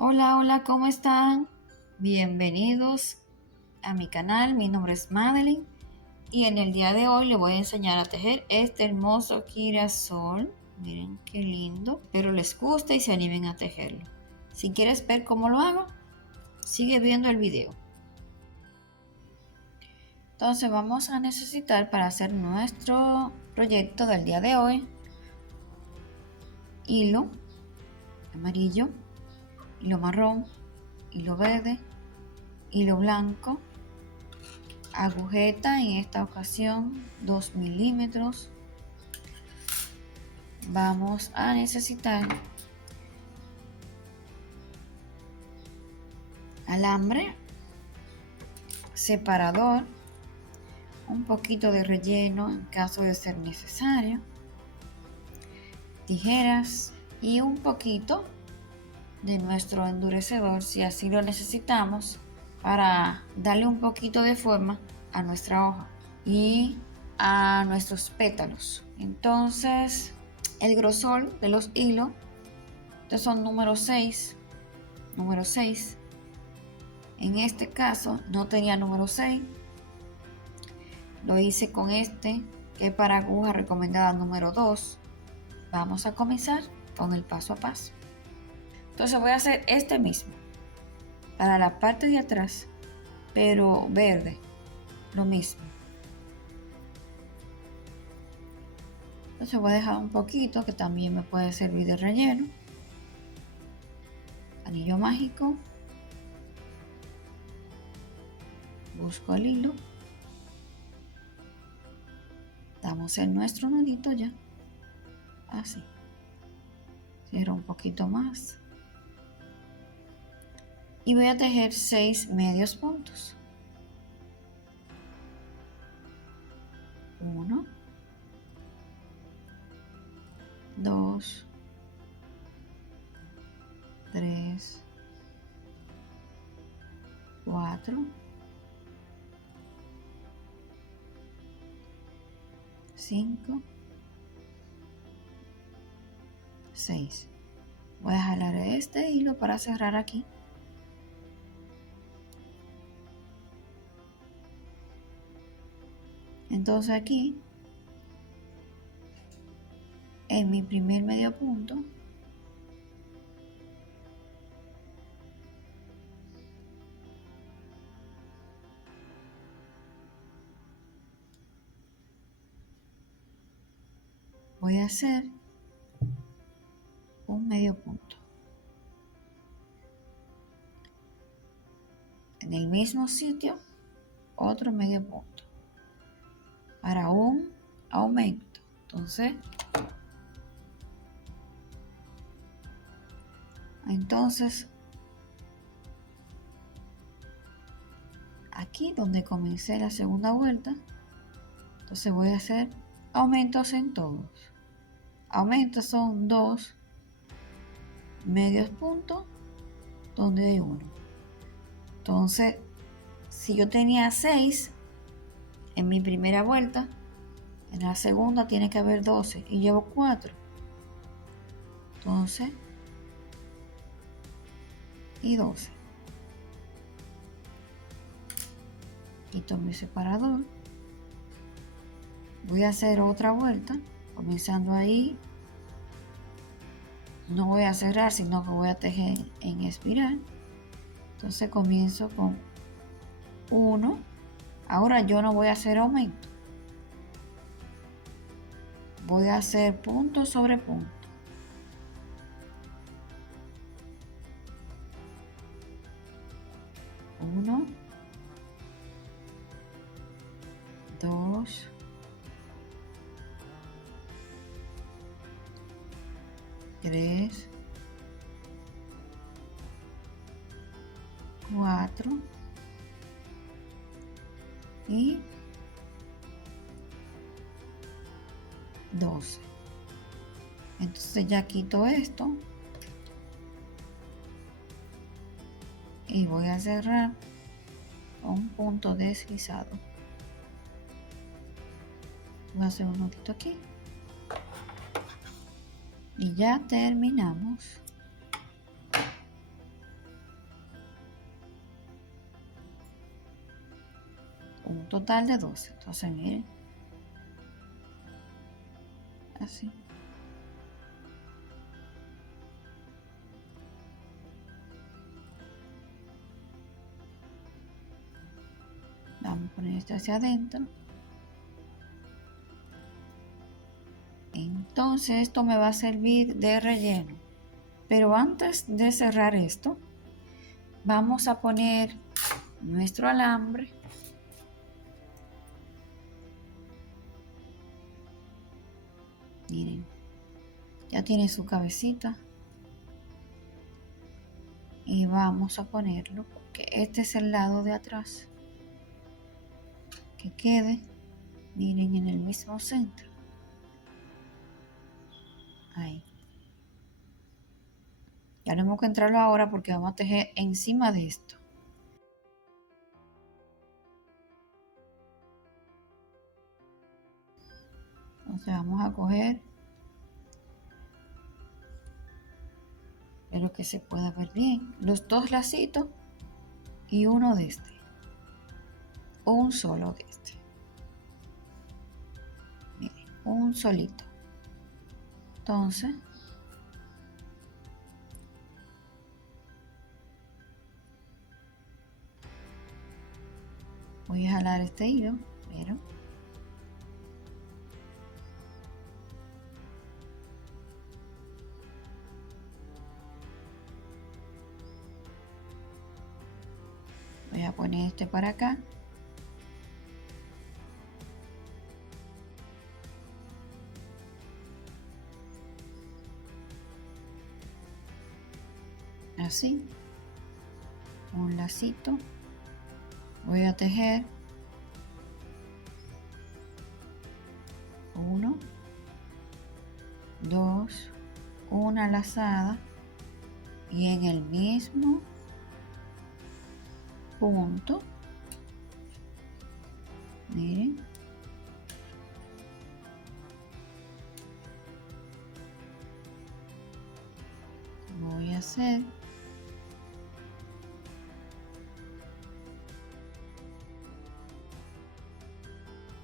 Hola, hola, ¿cómo están? Bienvenidos a mi canal. Mi nombre es Madeline y en el día de hoy les voy a enseñar a tejer este hermoso girasol. Miren qué lindo. Espero les guste y se animen a tejerlo. Si quieres ver cómo lo hago, sigue viendo el video. Entonces vamos a necesitar para hacer nuestro proyecto del día de hoy hilo amarillo, hilo marrón, hilo verde, hilo blanco, agujeta, en esta ocasión 2 milímetros. Vamos a necesitar alambre, separador, un poquito de relleno en caso de ser necesario, tijeras y un poquito de nuestro endurecedor si así lo necesitamos para darle un poquito de forma a nuestra hoja y a nuestros pétalos. Entonces el grosor de los hilos, estos son número 6. En este caso no tenía número 6, lo hice con este que es para aguja recomendada número 2. Vamos a comenzar con el paso a paso. Entonces voy a hacer este mismo para la parte de atrás, pero verde, lo mismo. Entonces voy a dejar un poquito que también me puede servir de relleno. Anillo mágico, busco el hilo, damos en nuestro nudito ya, así. Cierro un poquito más y voy a tejer 6 medios puntos. 1, 2, 3, 4, 5, 6. Voy a jalar este hilo para cerrar aquí. Entonces aquí, en mi primer medio punto, voy a hacer un medio punto. En el mismo sitio, otro medio punto. Para un aumento. Entonces, aquí donde comencé la segunda vuelta, entonces voy a hacer aumentos en todos. Aumentos son 2 medios puntos donde hay 1. Entonces, si yo tenía 6 en mi primera vuelta, en la segunda tiene que haber 12 y llevo 4. Entonces, y 12. Quito mi separador. Voy a hacer otra vuelta, comenzando ahí. No voy a cerrar, sino que voy a tejer en espiral. Entonces comienzo con 1. Ahora yo no voy a hacer aumento. Voy a hacer punto sobre punto. 1, 2, 3, 4 y 12. Entonces ya quito esto y voy a cerrar con un punto deslizado. Voy a hacer un nudito aquí y ya terminamos. un total de 12. Entonces miren, así. Vamos a poner esto hacia adentro. Entonces esto me va a servir de relleno. Pero antes de cerrar esto, vamos a poner nuestro alambre. Miren, ya tiene su cabecita. Y vamos a ponerlo, porque este es el lado de atrás. Que quede, miren, en el mismo centro. Ahí. Ya tenemos que entrarlo ahora porque vamos a tejer encima de esto. Entonces vamos a coger, espero que se pueda ver bien, los dos lacitos y uno de este. Un solo de este. Miren, un solito. Entonces, voy a jalar este hilo, pero voy a poner este para acá. Así, un lacito. Voy a tejer 1, 2, una lazada y en el mismo punto, miren, voy a hacer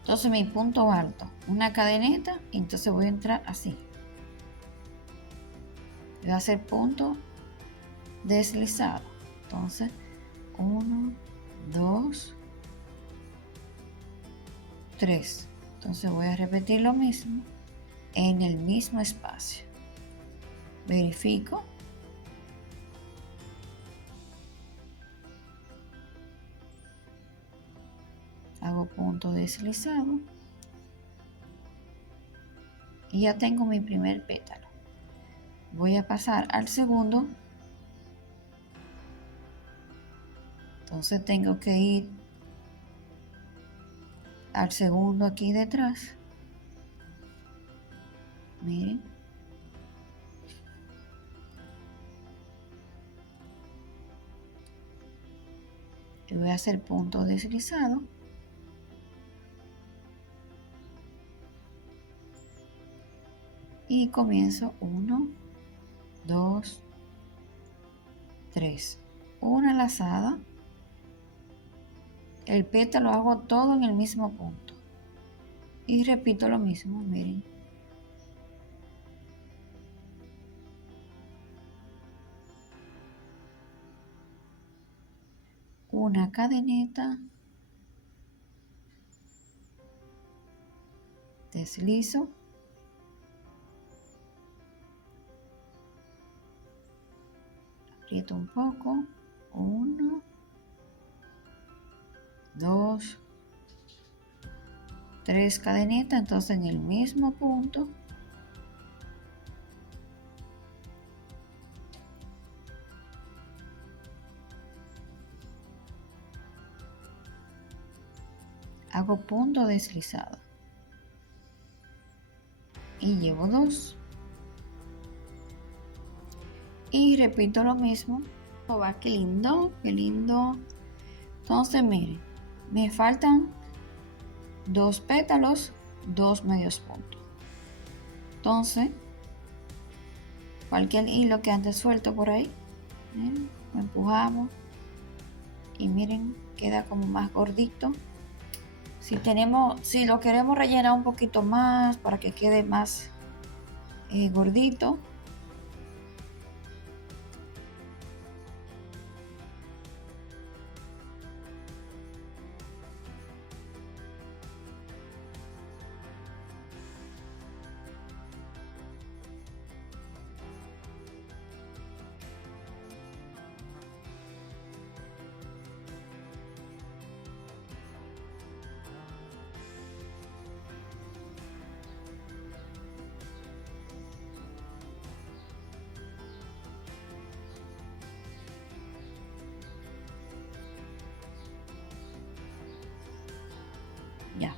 entonces mi punto alto, una cadeneta, y entonces voy a entrar así. Voy a hacer punto deslizado. Entonces 1, 2, 3. Entonces voy a repetir lo mismo en el mismo espacio. Verifico. Hago punto deslizado. Y ya tengo mi primer pétalo. Voy a pasar al segundo. Entonces tengo que ir al segundo aquí detrás. Miren. Y voy a hacer punto deslizado. Y comienzo 1, 2, 3. Una lazada. El pétalo hago todo en el mismo punto. Y repito lo mismo, miren. Una cadeneta. Deslizo. Aprieto un poco. 1, 2, 3 cadenetas, entonces en el mismo punto hago punto deslizado y llevo 2 y repito lo mismo. Va, qué lindo, qué lindo. Entonces miren, me faltan 2 pétalos, 2 medios puntos. Entonces cualquier hilo que ande suelto por ahí, lo empujamos y miren, queda como más gordito. Si lo queremos rellenar un poquito más para que quede más gordito, ya.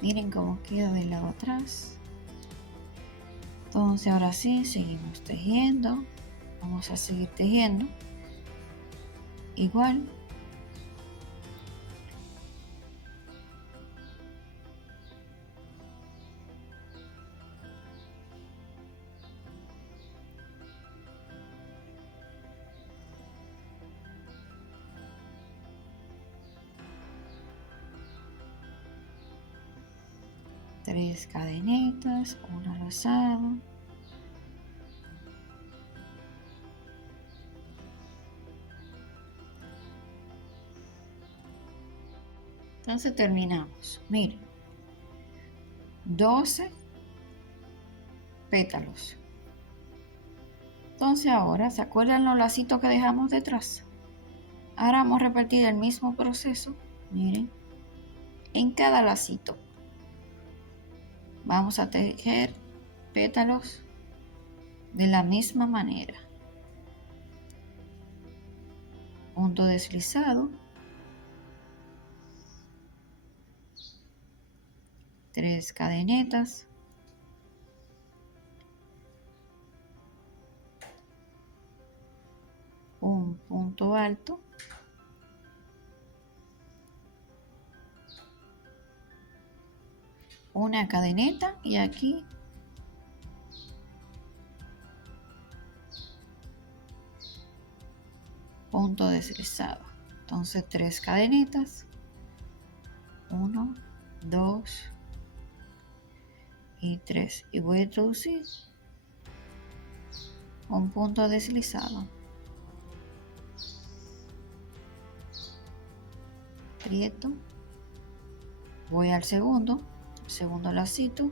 Miren cómo queda del lado atrás. Entonces ahora sí, seguimos tejiendo. Vamos a seguir tejiendo. Igual. Tres cadenitas, una lazada. Entonces terminamos. Miren, 12 pétalos. Entonces ahora, ¿se acuerdan los lacitos que dejamos detrás? Ahora vamos a repetir el mismo proceso. Miren, en cada lacito vamos a tejer pétalos de la misma manera. Punto deslizado, 3 cadenetas, un punto alto, una cadeneta y aquí punto deslizado. Entonces 3 cadenetas, 1, 2 y 3, y voy a introducir un punto deslizado. Aprieto, voy al segundo lacito,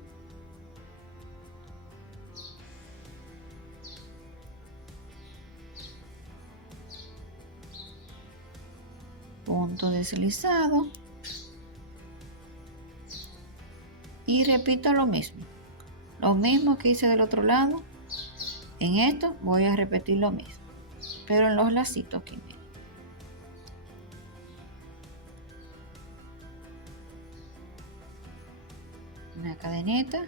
punto deslizado y repito lo mismo que hice del otro lado. En esto voy a repetir lo mismo, pero en los lacitos aquí, miren. Una cadeneta.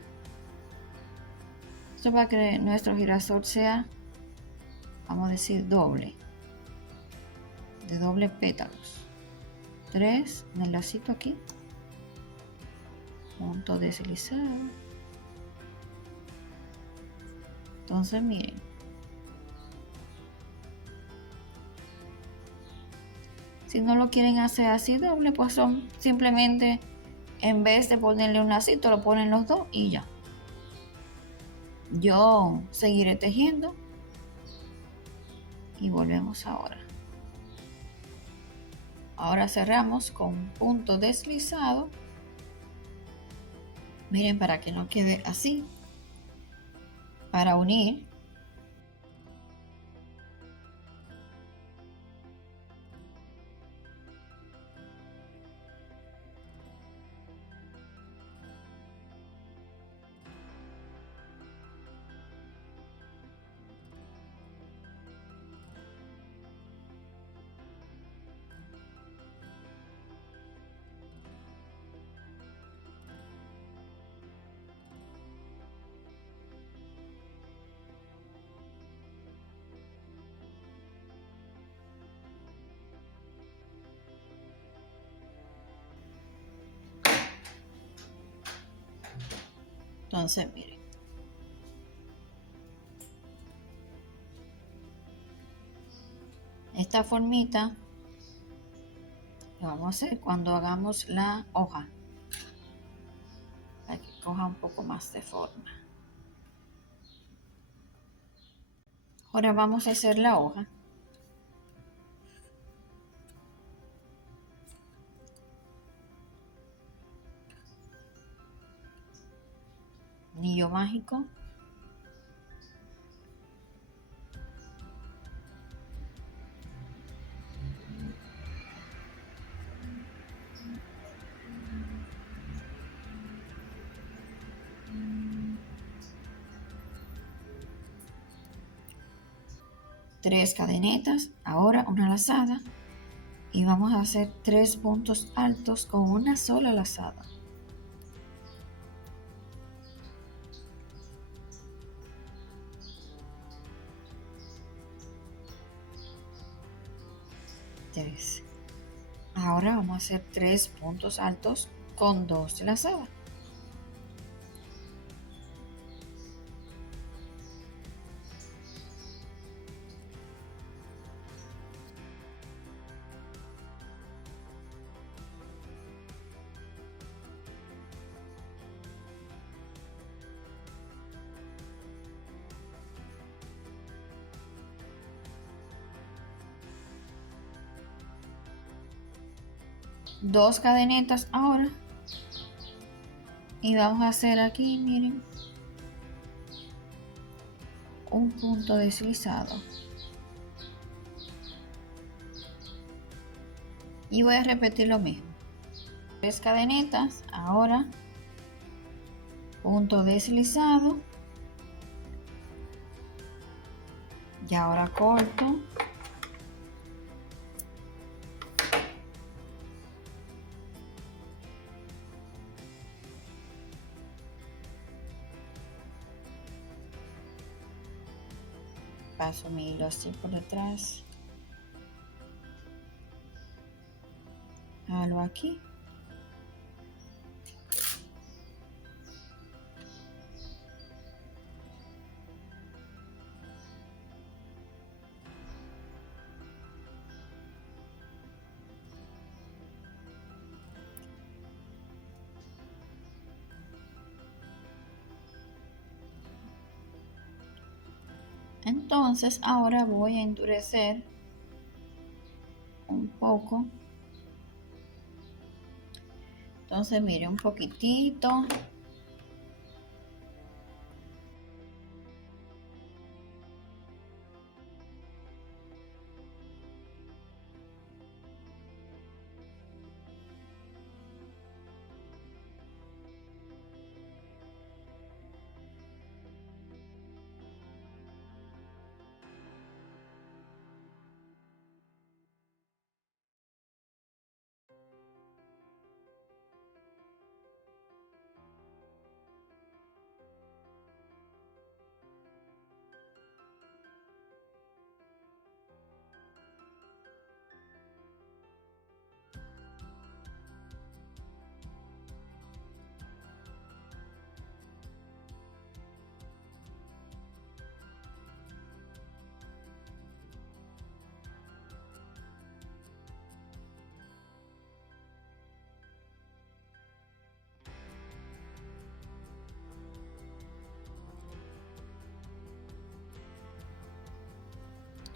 Esto para que nuestro girasol sea, vamos a decir, doble, de doble pétalos. 3 en el lacito aquí, punto deslizado. Entonces miren, si no lo quieren hacer así doble, pues son simplemente, en vez de ponerle un lacito, lo ponen los dos y ya. Yo seguiré tejiendo y volvemos ahora. Ahora cerramos con punto deslizado. Miren, para que no quede así, para unir. Entonces miren, esta formita Lo vamos a hacer cuando hagamos la hoja, para que coja un poco más de forma. Ahora vamos a hacer la hoja. Anillo mágico. Tres cadenetas, ahora una lazada y vamos a hacer 3 puntos altos con una sola lazada. Tres. Ahora vamos a hacer 3 puntos altos con 2 lazadas. Dos cadenetas ahora y vamos a hacer aquí, miren, un punto deslizado y voy a repetir lo mismo. Tres cadenetas, ahora punto deslizado y ahora corto. Paso mi hilo así por detrás, jalo aquí entonces ahora voy a endurecer un poco. Entonces mire, un poquitito.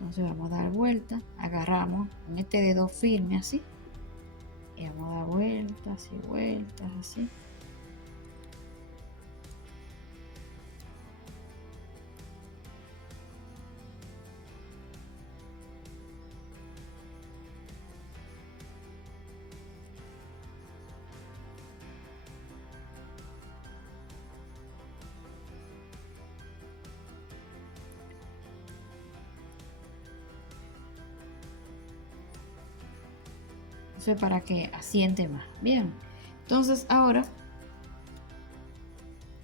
Entonces vamos a dar vuelta, agarramos con este dedo firme así y vamos a dar vueltas y vueltas así. Eso es para que asiente más. Bien, entonces ahora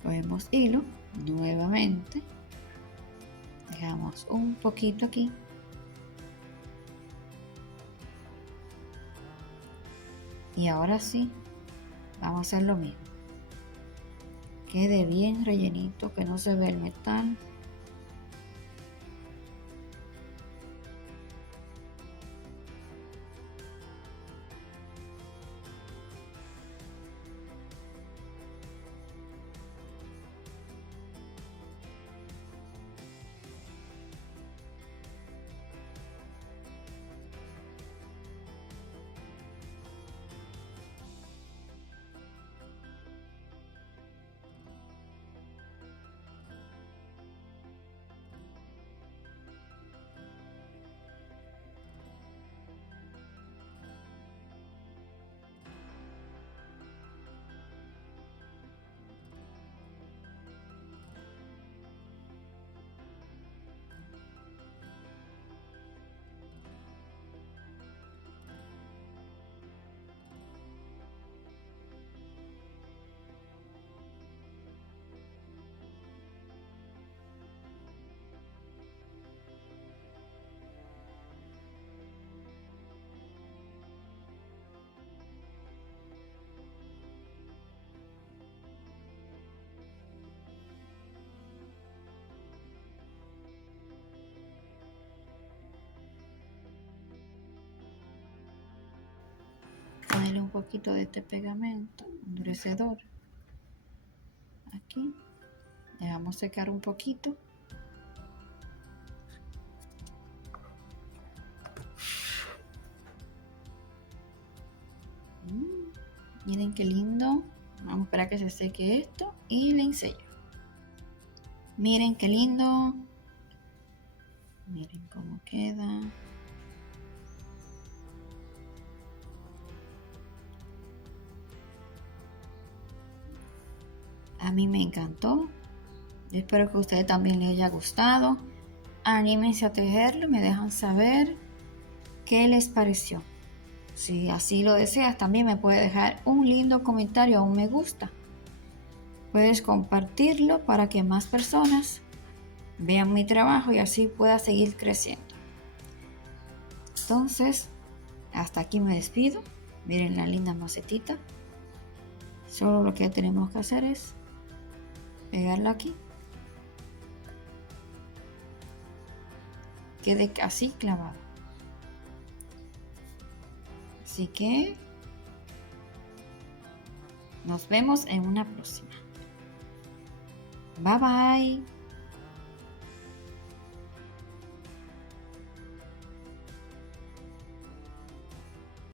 cogemos hilo nuevamente, dejamos un poquito aquí y ahora sí vamos a hacer lo mismo, quede bien rellenito, que no se vea el metal. poquito de este pegamento endurecedor aquí, dejamos secar un poquito. Miren qué lindo. Vamos a esperar que se seque esto y le enseño. Miren qué lindo. Miren cómo queda. A mí me encantó. Espero que a ustedes también les haya gustado. Anímense a tejerlo y me dejan saber qué les pareció. Si así lo deseas, también me puedes dejar un lindo comentario o un me gusta. Puedes compartirlo para que más personas vean mi trabajo y así pueda seguir creciendo. Entonces, hasta aquí me despido. Miren la linda macetita. Solo lo que tenemos que hacer es pegarla aquí. Quede así clavado. Así que nos vemos en una próxima. Bye bye.